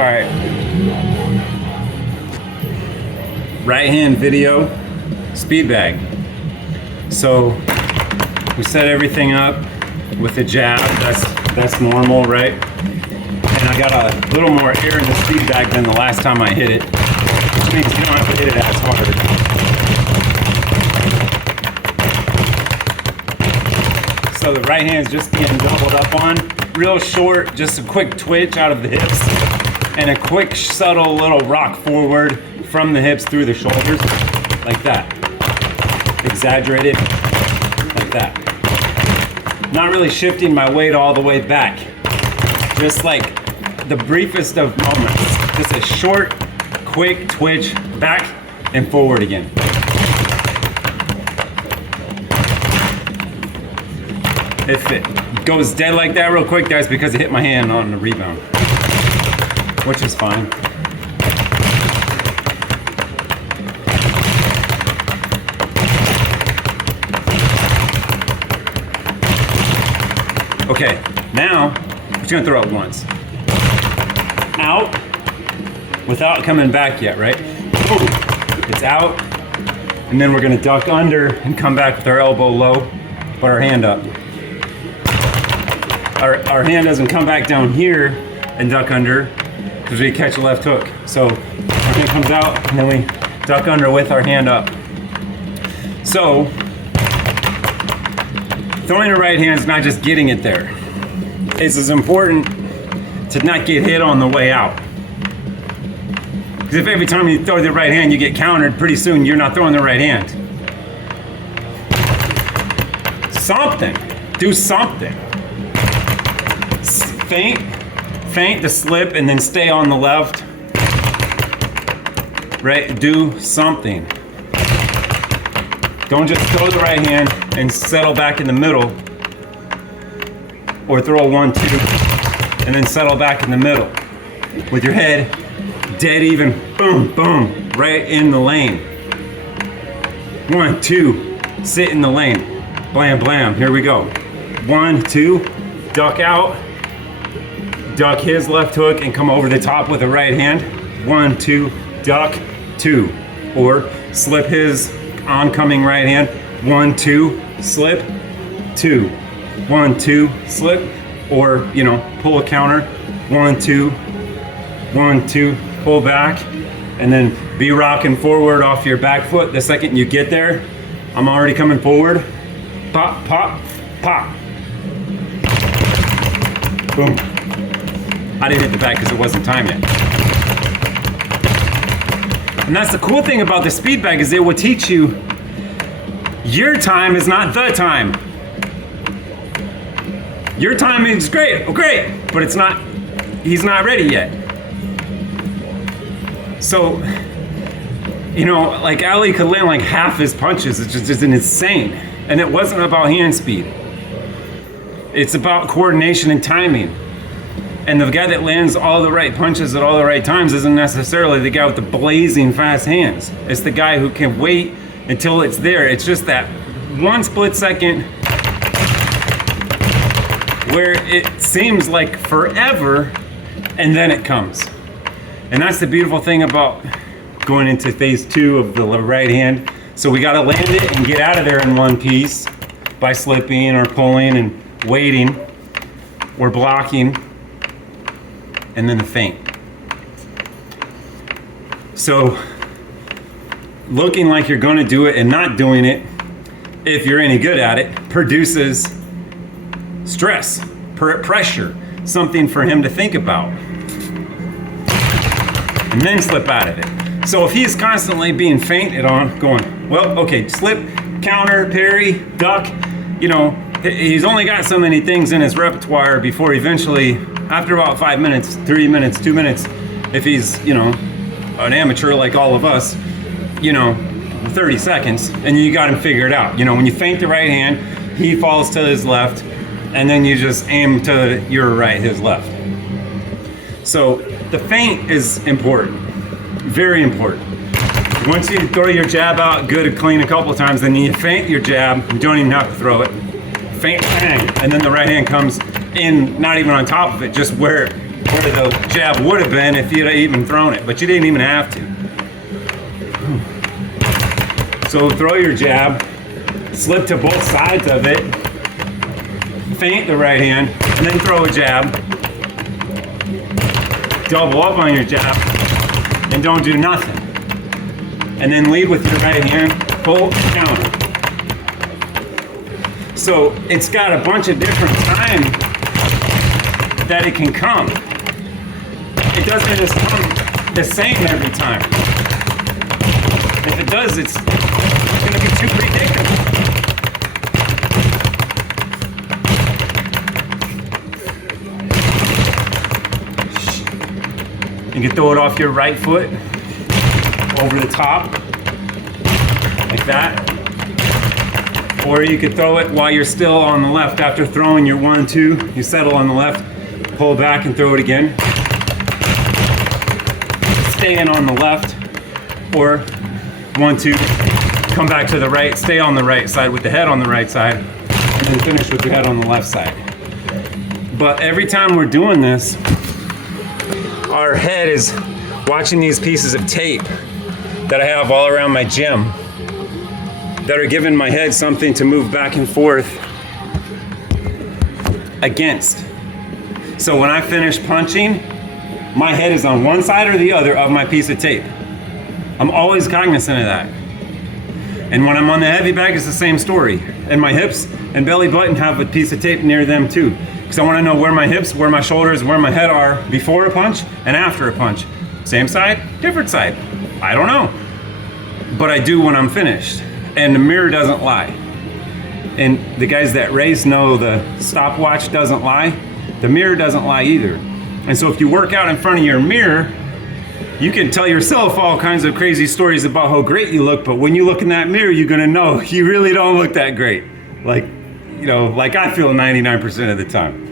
All right. Right hand video, speed bag. So we set everything up with a jab. That's normal, right? And I got a little more air in the speed bag than the last time I hit it, which means you don't have to hit it as hard. So the right hand's just getting doubled up on. Real short, just a quick twitch out of the hips and a quick subtle little rock forward from the hips through the shoulders, like that. Exaggerated, like that. Not really shifting my weight all the way back. Just like the briefest of moments. Just a short, quick twitch back and forward again. If it goes dead like that real quick, that's because it hit my hand on the rebound, which is fine. Okay, now I'm just gonna throw it once. Out, without coming back yet, right? Boom. It's out, and then we're gonna duck under and come back with our elbow low, put our hand up. Our hand doesn't come back down here and duck under because we catch a left hook. So our hand comes out and then we duck under with our hand up. So throwing the right hand is not just getting it there. It's as important to not get hit on the way out. Because if every time you throw the right hand you get countered, pretty soon you're not throwing the right hand. Something. Do something. Feint the slip and then stay on the left. Right? Do something. Don't just throw the right hand and settle back in the middle. Or throw a 1-2 and then settle back in the middle. With your head dead even. Boom, boom. Right in the lane. 1-2. Sit in the lane. Blam, blam. Here we go. 1-2. Duck out. Duck his left hook and come over the top with the right hand. 1-2, duck, 2. Or slip his oncoming right hand. 1-2, slip, 2. 1-2, slip. Or, you know, pull a counter. 1-2, 1-2, pull back. And then be rocking forward off your back foot. The second you get there, I'm already coming forward. Pop, pop, pop. Boom. I didn't hit the back because it wasn't time yet. And that's the cool thing about the speed bag is it will teach you your time is not the time. Your time is great, but it's not, he's not ready yet. So, you know, like Ali could land like half his punches. It's just insane. And it wasn't about hand speed. It's about coordination and timing. And the guy that lands all the right punches at all the right times isn't necessarily the guy with the blazing fast hands. It's the guy who can wait until it's there. It's just that one split second where it seems like forever and then it comes. And that's the beautiful thing about going into phase 2 of the right hand. So we gotta land it and get out of there in one piece by slipping or pulling and waiting or blocking. And then the feint. So looking like you're going to do it and not doing it, if you're any good at it, produces stress, pressure, something for him to think about. And then slip out of it. So if he's constantly being feinted on, going, well, okay, slip, counter, parry, duck, you know, he's only got so many things in his repertoire before eventually, after about 5 minutes, 3 minutes, 2 minutes, if he's, you know, an amateur like all of us, you know, 30 seconds, and you got him figured out. You know, when you feint the right hand, he falls to his left, and then you just aim to your right, his left. So the feint is important, very important. Once you throw your jab out good and clean a couple of times, then you feint your jab, you don't even have to throw it. Feint, bang, and then the right hand comes in, not even on top of it, just where where the jab would have been if you'd even thrown it, but you didn't even have to. So throw your jab, slip to both sides of it, feint the right hand, and then throw a jab. Double up on your jab, and don't do nothing. And then lead with your right hand, pull, counter. So it's got a bunch of different time that it can come. It doesn't just come the same every time. If it does, it's going to be too predictable. You can throw it off your right foot, over the top, like that. Or you could throw it while you're still on the left. After throwing your 1-2, you settle on the left, pull back and throw it again. Staying on the left, or 1-2, come back to the right, stay on the right side with the head on the right side, and then finish with your head on the left side. But every time we're doing this, our head is watching these pieces of tape that I have all around my gym that are giving my head something to move back and forth against. So when I finish punching, my head is on one side or the other of my piece of tape. I'm always cognizant of that. And when I'm on the heavy bag, it's the same story. And my hips and belly button have a piece of tape near them too. Because I want to know where my hips, where my shoulders, where my head are before a punch and after a punch. Same side, different side. I don't know. But I do when I'm finished. And the mirror doesn't lie. And the guys that race know the stopwatch doesn't lie. The mirror doesn't lie either. And so if you work out in front of your mirror, you can tell yourself all kinds of crazy stories about how great you look, but when you look in that mirror, you're gonna know you really don't look that great. Like I feel 99% of the time.